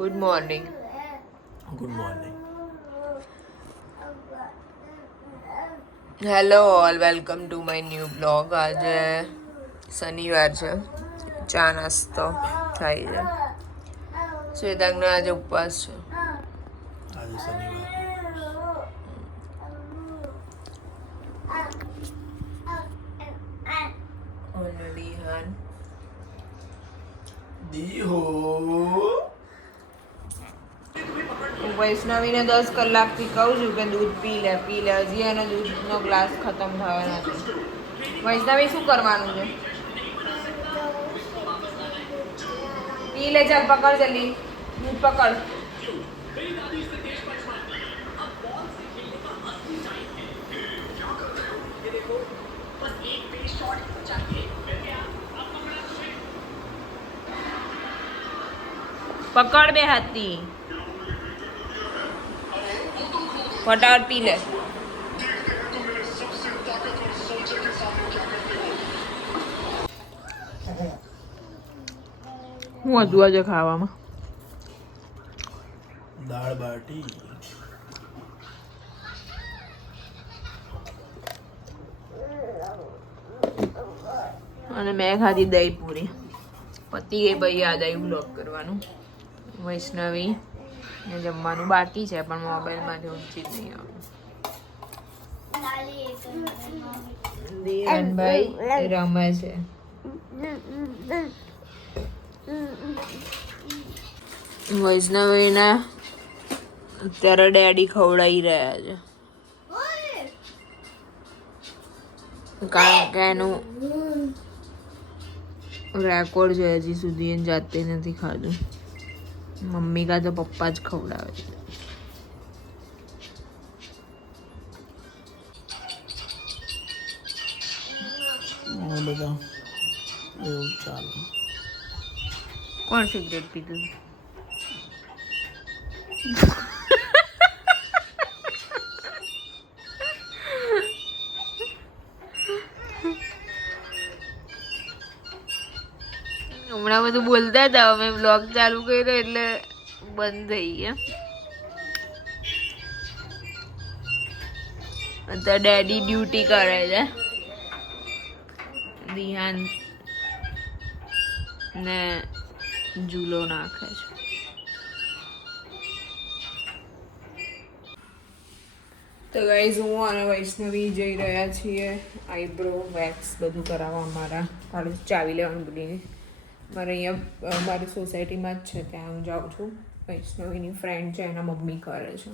Good morning. Good morning. Hello all, welcome to my new blog. આજે શનિવાર છે, ચા નાસ્તો થાય છે. શ્વેતાંગનો આજે ઉપવાસ છે. આજે શનિવાર. અને દિહાન દીહો વૈષ્ણવીને 10 કલાકથી કહું છું કે દૂધ પી લે. હજી એનો દૂધનો ગ્લાસ ખતમ થવાનો નથી. વૈષ્ણવી શું કરવાનું છે? પી લે, ચાલ પકડ, જલ્દી દૂધ પકડ. પકડ બે હાથથી, ફટાફટ પી લે. હું હતું આજે ખાવામાં? દાળ બાટી. અને મેં ખાધી દહીં પૂરી. પતિ એ ભાઈ યાદ આવ્યું બ્લોગ કરવાનું. વૈષ્ણવી ને જમવાનું બાકી છે, પણ મોબાઈલમાંથી ઊંચી જ નહીં આવે. દિહાનભાઈ રમે છે. વૈષ્ણવીના અત્યારે ડેડી ખવડાવી રહ્યા છે, કારણ કે એનું રેકોર્ડ છે, હજી સુધી એને જાતે નથી ખાધું. મમ્મી કા તો પપ્પા જ ખવડાવે છે. બધા એવું ચાલે. કોણ સિગરેટ પીધું? હમણાં બધું બોલતા હતા, અમે બ્લોગ ચાલુ કર્યો એટલે બંધ થઈ ગયા. અત્યારે ડેડી ડ્યુટી કરે છે. દિહાન ને ઝૂલો નાખે છે. તો ગાઈઝ, હું અને વૈષ્ણવી જઈ રહ્યા છીએ આઈબ્રો વેક્સ બધું કરાવવા. અમારા મારે ચાવી લેવાનું ભૂલી ગઈ. મારે અહીંયા મારી સોસાયટીમાં જ છે, ત્યાં હું જાઉં છું. વૈષ્ણવીની ફ્રેન્ડ છે, એના મમ્મી કરે છે.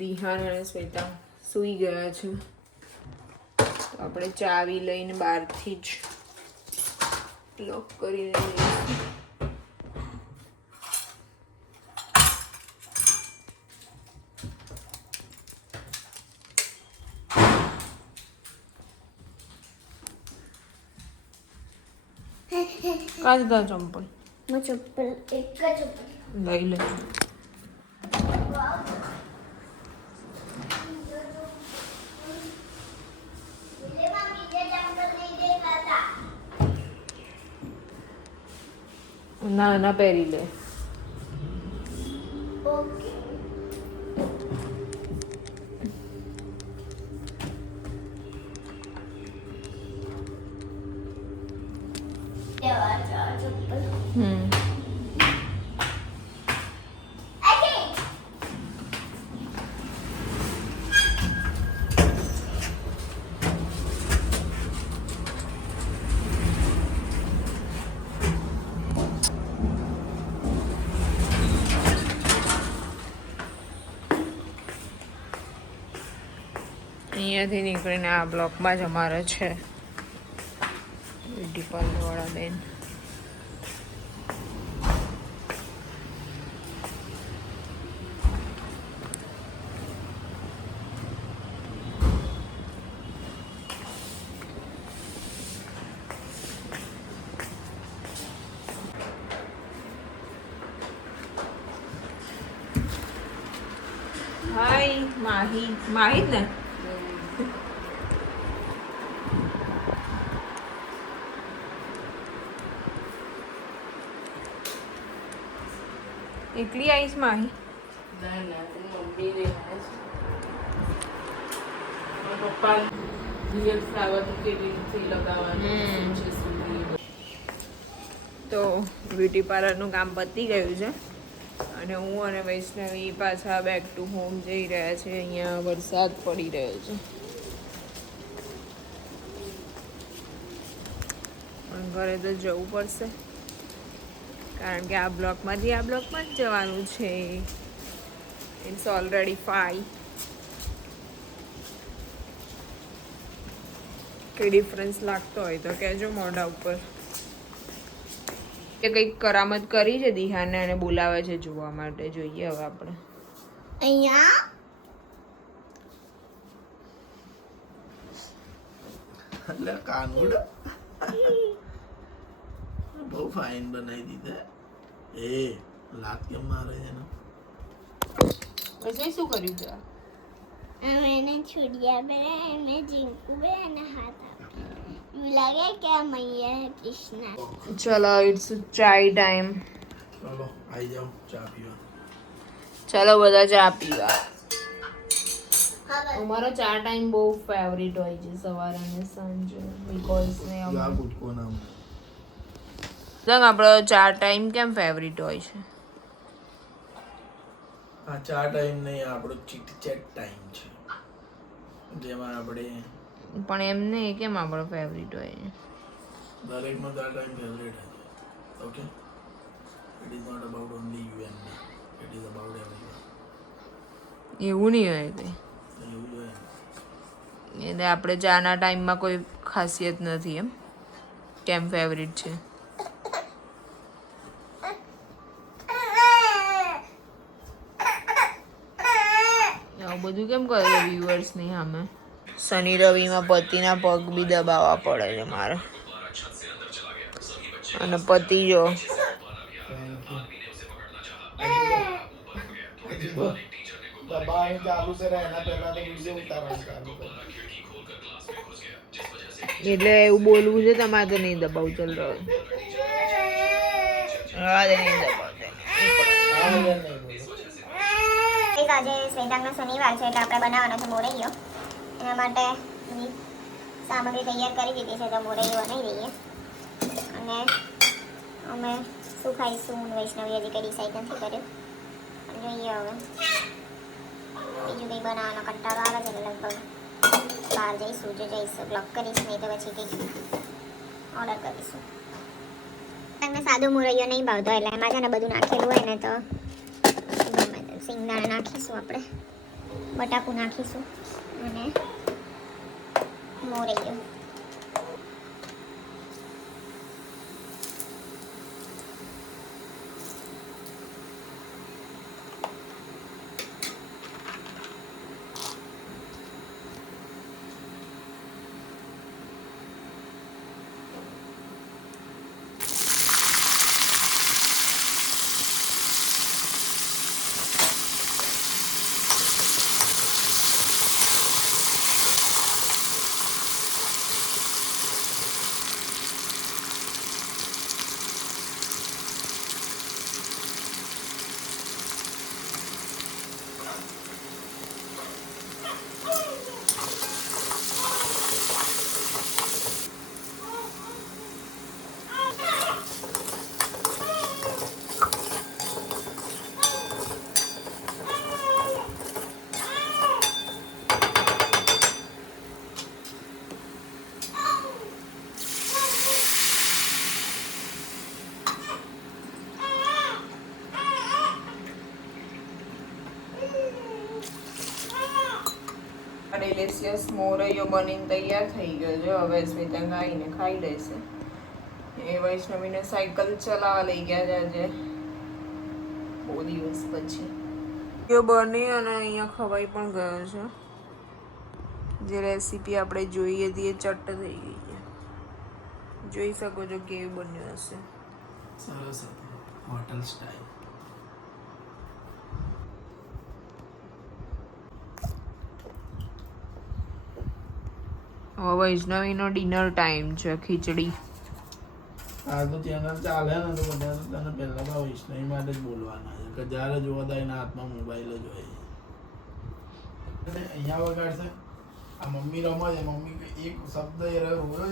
દિહાન અને શ્વેતા સૂઈ ગયા છે, તો આપણે ચાવી લઈને બહારથી જ લોક કરીને જઈશું. કાઢ દા ચંપલ. ચપ્પલ એક જ ચપ્પલ લઈ લે. ના ના, પહેરી લે. ઓકે. ચપ્પલ અહીંયાથી નીકળીને આ બ્લોકમાં જ અમારે છે બ્યુટી પાર્લરવાળા બેન. હાય માહી. માહી જ ને? એકલી આવીશ માહી ના ના મમ્મી ને પપ્પા રિયલ ફ્લાવર કેવી રીતે લગાવવાનું શું છે શું નહીં. તો બ્યુટી પાર્લરનું કામ પતી ગયું છે અને હું અને વૈષ્ણવી પાછા બેક ટુ હોમ જઈ રહ્યા છે. અહીંયા વરસાદ પડી રહ્યો છે પણ ઘરે તો જવું પડશે કારણ કે આ બ્લોકમાંથી આ બ્લોકમાં જ જવાનું છે. It's already 5. કંઈ ડિફરન્સ લાગતો હોય તો કહેજો મોઢા ઉપર. એ કંઈક કરામત કરી છે દિહાને અને બોલાવે છે જોવા માટે. જોઈએ હવે આપણે. અહીંયા એટલે કાનુડ બહુ ફાઇન બનાવી દીધા. એ લાત કેમ મારે છે ને? પછી શું કર્યું છે? એને છુડિયા પહેર્યા, એને જીંકુ અને હાથ આપ્યા. એવું લાગે કે આ મૈયા કૃષ્ણ. ચલો ઇટ્સ ચાય ટાઈમ. ચલો આવી જાઓ ચા પીવા. ચલો બધા ચા પીવા. અમારો ચા ટાઈમ બહુ ફેવરિટ હોય છે સવારે અને સાંજે બીકોઝ આ કૂદકો નામ આપણો ચા ટાઈમ કેમ ફેવરિટ હોય છે? આ ચા ટાઈમ નહીં, આપણો ચીટ ચેટ ટાઈમ છે જેમાં આપણે પણ એમ નહીં કેમ આપણો ફેવરિટ હોય છે? દરેકનો ચા ટાઈમ ફેવરેટ છે. Okay, it is not about only you and me, it is about everyone. એવું નહીં હોય કંઈ. એવું જોઈએ એટલે આપણે ચાના ટાઈમમાં કોઈ ખાસિયત નથી એમ કેમ ફેવરિટ છે? આવું બધું કેમ કરે છે વ્યુઅર્સની સામે? શનિ રવિમાં પતિના પગ બી દબાવવા પડે છે મારે. અને પતિ જો દબાણ ચાલુ છે એના પહેલા તો વિડિયો ઉતારવાનું ચાલુ કરો. એટલે એવું બોલવું છે તમારે તો નહીં દબાવું. ચાલ રહ્યો નહીં દબાવતો. આજે શ્વેતાંગનો શનિવાર છે એટલે આપણે બનાવવાનો છે મોરૈયો. એના માટે બધી સામગ્રી તૈયાર કરી દીધી છે તો મોરૈયો બનાવી દઈએ. અને અમે શું ખાઈશું વૈષ્ણવી હજી કંઈ ડિસાઈડ નથી કર્યું. જોઈએ હવે બીજું કંઈ બનાવવાનો કંટાળો આવે છે એટલે લગભગ બહાર જઈશું. જો જઈશું બ્લોક કરીશ નહીં તો પછી કંઈક ઓર્ડર કરીશું. તમને સાદો મોરૈયો નહીં ભાવતો એટલે એમાં છે ને બધું નાખેલું હોય ને તો સિંગદાણા નાખીશું, આપણે બટાકું નાખીશું અને મોરૈયો. ડિલિશિયસ મોરૈયો બનીને તૈયાર થઈ ગયો છે. હવે સ્મિતાંગ આવીને ખાઈ લેશે. એ વૈષ્ણવીને સાયકલ ચલાવવા લઈ ગયા છે આજે બહુ દિવસ પછી. એ બની અને અહીંયા ખવાઈ પણ ગયો છે. જે રેસીપી આપણે જોઈએ હતી એ ચટ્ટ થઈ ગઈ છે. જોઈ શકો છો કેવી બન્યું હશે. સરસ હતું, હોટલ સ્ટાઇલ. હવે વૈષ્ણવીનો ડિનર ટાઈમ છે. ખીચડી આ તો ચેનલ ચાલે ને તો બધા તો તને પહેલા તો વૈષ્ણવી માટે જ બોલવાના છે કે જ્યારે જોવા તો એના હાથમાં મોબાઈલ જ હોય. અને અહીંયા વગાડશે આ મમ્મી રમે છે, મમ્મી એક શબ્દ એ રહ્યો છે,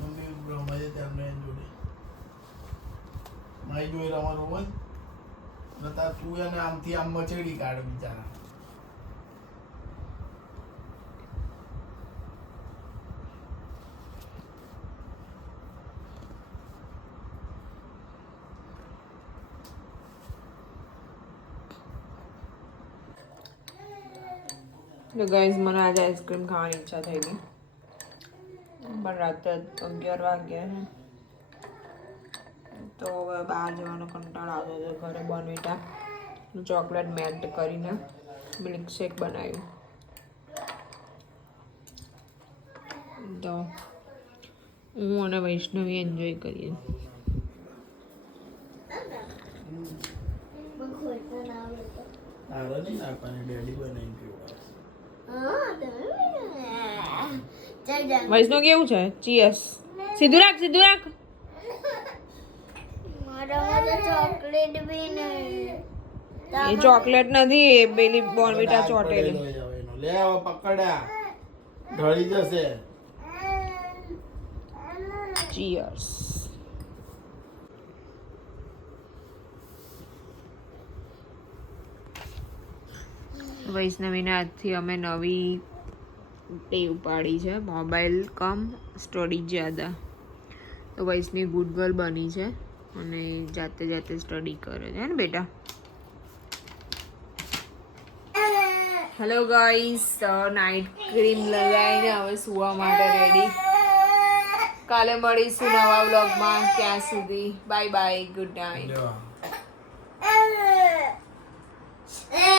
મમ્મી રમે છે ત્યારે એની જોડે મારી જોઈ રમવાનું હોય ને તાર તું એને આમથી આમ મચેડી કાઢ બિચારા. તો ગાઈઝ મને આજે આઈસ્ક્રીમ ખાવાની ઈચ્છા થઈ ગઈ પણ રાતે 11 વાગ્યા છે તો હવે બહાર જવાનો કંટાળો આવતો હતો. ઘરે બોર્નવિટા ચોકલેટ મેલ્ટ કરીને મિલ્કશેક બનાવ્યું તો હું અને વૈષ્ણવી એન્જોય કરીએ. તારે નહીં નાખવાની, ડેડી બનાવીને પીવડાવે. વૈષ્ણવ કેવું છે? ચીયર્સ. સીધું રાખ, સીધું રાખ. ચોકલેટ બી નહીં. એ ચોકલેટ નથી, એ પેલી બોર્નવિટા ચોટેલી. લે હવે પકડ્યા, ઢળી જશે. ચીયર્સ. વૈષ્ણવીના હાથથી અમે નવી ટેવ પાડી છે, મોબાઈલ કમ સ્ટડી જ્યાદા. તો વૈષ્ણવી ગુડ ગર્લ બની છે અને જાતે જાતે સ્ટડી કરે છે ને બેટા. હેલો ગાઈસ, નાઇટ ક્રીમ લગાવીને હવે સુવા માટે રેડી. કાલે મળીશું નવા વ્લોગમાં. ત્યાં સુધી બાય બાય, ગુડ નાઇટ. લેવા